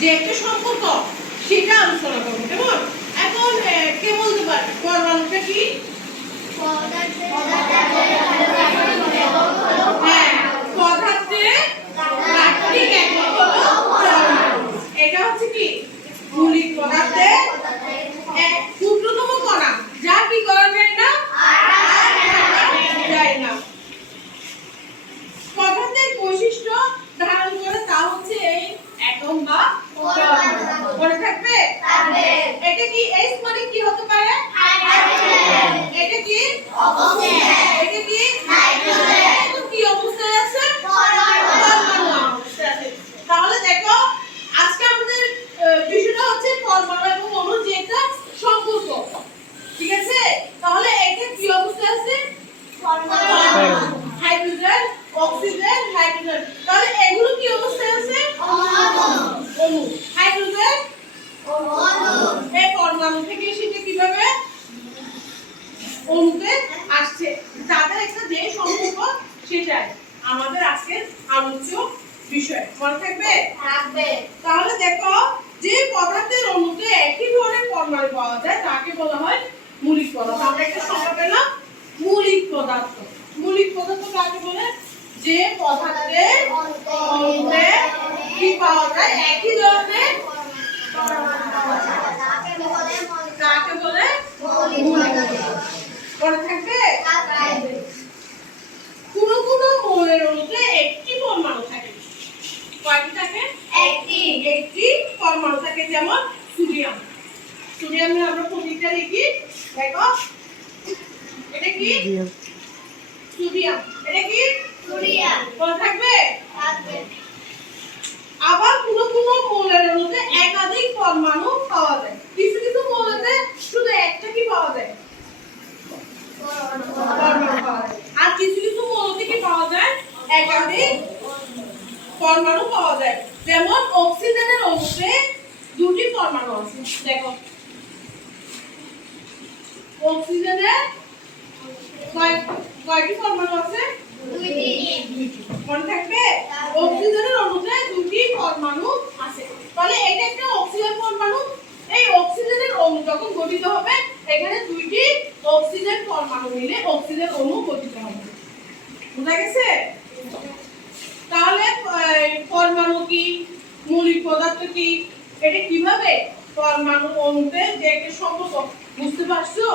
যে একটা সম্পর্ক সেটা আলোচনা করবো। কেমন? এখন কে বলতে পারে পরমাণুটা কি? হ্যাঁ, পদার্থের গাঠনিক একক হলো পরমাণু। এটা হচ্ছে কি মৌলিক পদার্থের এক ক্ষুদ্রতম কণা, যা কি করা যায় না, যায় না। পদার্থের বৈশিষ্ট্য ধারণ করে তা হচ্ছে এই এটম বা পরমাণু। মনে থাকবে? এটা কি এস মানে কি হতে পারে? হাইড্রোজেন। এটা কি অক্সিজেন। এটা কি নাইট্রোজেন। এটা কি অবস্থায় আছে? পরমাণু অবস্থায় আছে। তাহলে দেখো আজকে আমাদের বিষয়টা হচ্ছে পরমাণু এবং অণুর যে একটা সম্পর্ক। ঠিক আছে? তাহলে এটা কি অবস্থায় আছে? পরমাণু। Hydrogen, oxygen, nitrogen. তাহলে এগুলো কি অবস্থায় আছে? অণু। হাইড্রোজেন অণু। এই পরমাণু থেকে সেটা কিভাবে অণুতে আসছে, তাদের একটা যে সম্পর্ক সেটাই আমাদের আজকের আলোচ্য বিষয়। মনে থাকবে? থাকবে। তাহলে দেখো যে পদার্থের অণুতে একই ধরনের পরমাণু পাওয়া যায় তাকে বলা হয় মৌলিক পদার্থ। আমরা একটা সংজ্ঞা পেলাম মৌলিক পদার্থ। মৌলিক পদার্থ কাকে বলে? যে পদার্থের অণুতে কি পাওয়া যায় একই ধরনের তাকে বলে মৌলিক পদার্থ। মনে থাকবে? কোন কোন মৌলের অণুতে একটি পরমাণু থাকে। কয়টি থাকে? একটি পরমাণু থাকে। যেমন সোডিয়াম। সোডিয়ামের আমরা প্রতীকটা লিখি। দেখো এটা কি সোডিয়াম। এটা কি সোডিয়াম। মনে থাকবে? আবার কোন কোন মৌলের অণুতে একাধিক পরমাণু পাওয়া যায়। কিছু কিছু মৌলেতে শুধু একটা কি পাওয়া যায়? পরমাণু পাওয়া যায়। আর কিছু কিছু মৌলতে কি পাওয়া যায়? একাধিক পরমাণু পাওয়া যায়। যেমন অক্সিজেনের অণুতে দুটি পরমাণু আছে। দেখো অক্সিজেনের কয়টি পরমাণু আছে? দুইটি। মনে থাকবে? অক্সিজেনের অণুতে দুটি পরমাণু আছে। তাহলে এটা একটা অক্সিজেন পরমাণু। এই অক্সিজেনের অণু যখন গঠিত হবে এখানে দুইটি অক্সিজেন পরমাণু মিলে অক্সিজেন অণু গঠিত হবে। বুঝা গেছে? তাহলে পরমাণু কি, মৌলিক পদার্থ কি, এটা কিভাবে পরমাণু অণুতে যে একটা সম্পর্ক বুঝতে পারছো?